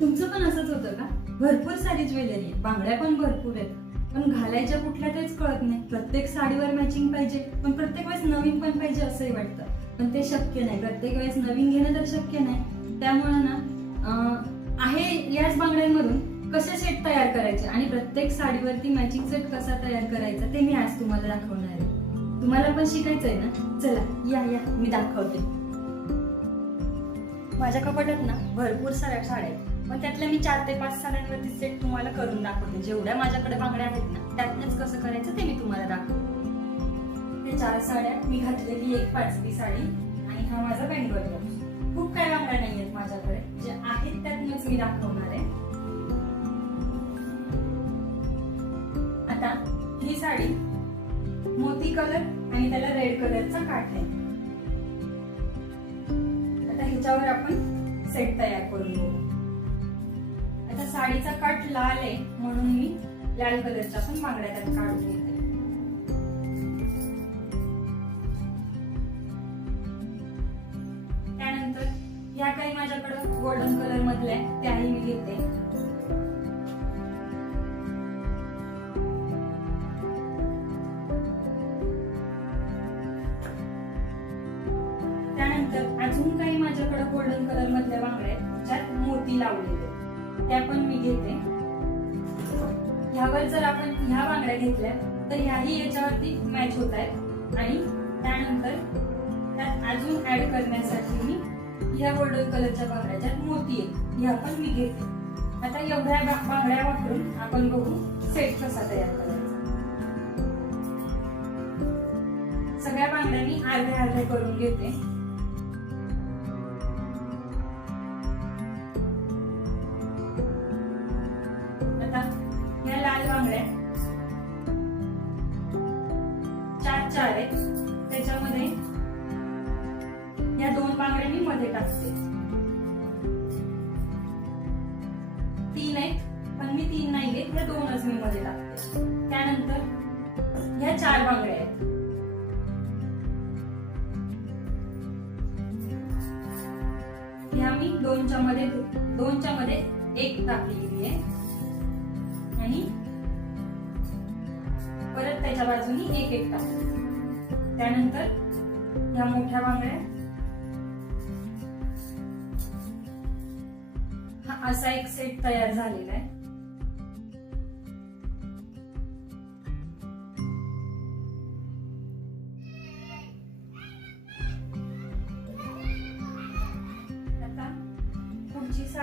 तुमचं पण असंच होतं का? भरपूर सारी ज्वेलरी आहे, बांगड्या पण भरपूर आहेत, पण घालायच्या कुठल्या तेच कळत नाही. प्रत्येक साडीवर मॅचिंग पाहिजे, पण प्रत्येक वेळेस नवीन पण पाहिजे असंही वाटतं, पण ते शक्य नाही. प्रत्येक वेळेस नवीन घेणं तर शक्य नाही. त्यामुळे ना आहे याच बांगड्यांमधून कसे सेट तयार करायचे आणि प्रत्येक साडीवरती मॅचिंग सेट कसा तयार करायचा ते मी आज तुम्हाला दाखवणार आहे. तुम्हाला पण शिकायचंय ना? चला या या मी दाखवते. माझ्या कपाटात ना भरपूर साऱ्या साड्या आहेत, पण त्यातल्या मी 4 ते 5 साड्यांवरती सेट तुम्हाला करून दाखवते. जेवढ्या माझ्याकडे बांगड्या आहेत ना त्यातनंच कसं करायचं ते मी तुम्हाला दाखवते. हे 4 साड्या मी घातलेली एक पाचवी साडी आणि हा माझा बेंगॉल ब्लाऊज. खूप काही बांगड्या नाही आहेत माझ्याकडे, जे आहेत त्यातनंच मी दाखवणार आहे. आता ही साडी मोती कलर आणि त्याला रेड कलरचा काठ आहे. आता ह्याच्यावर आपण सेट तयार करून घेऊ. आता साडीचा काठ लाल आहे म्हणून मी लाल कलरच्या पण बांगड्या त्यात काढून घेते. त्यानंतर ह्या काही माझ्याकडे गोल्डन कलर मधल्या त्याही मी घेते. त्यानंतर अजून काही माझ्याकडे गोल्डन कलर मधल्या बांगड्या आहेत ज्यात मोती लावलेले, त्या पण मी घेते. ह्यावर जर आपण ह्या बांगड्या घेतल्या तर ह्याही याच्यावरती मॅच होत आहेत. आणि त्यानंतर त्यात अजून ऍड करण्यासाठी मी ह्या गोल्डन कलरच्या बांगड्या ज्यात मोती आहेत ह्या पण मी घेते. आता एवढ्या बांगड्या वापरून आपण बघू सेट कसा तयार करायचा. सगळ्या बांगड्या मी अर्धे अर्धे करून घेते. आता ह्या लाल बांगड्या 4 आहेत, त्याच्यामध्ये या 2 बांगड्या मी मध्ये टाकते. 3 आहेत पण मी 3 नाही घेत, या 2च मी मध्ये टाकते. त्यानंतर ह्या 4 बांगड्या आहेत, ह्या मी 2च्या मध्ये 1 टाकलेली आहे आणि परत त्याच्या बाजूनी 1 टाकते. त्यानंतर ह्या मोठ्या बांगड्या, हा असा एक सेट तयार झालेला आहे.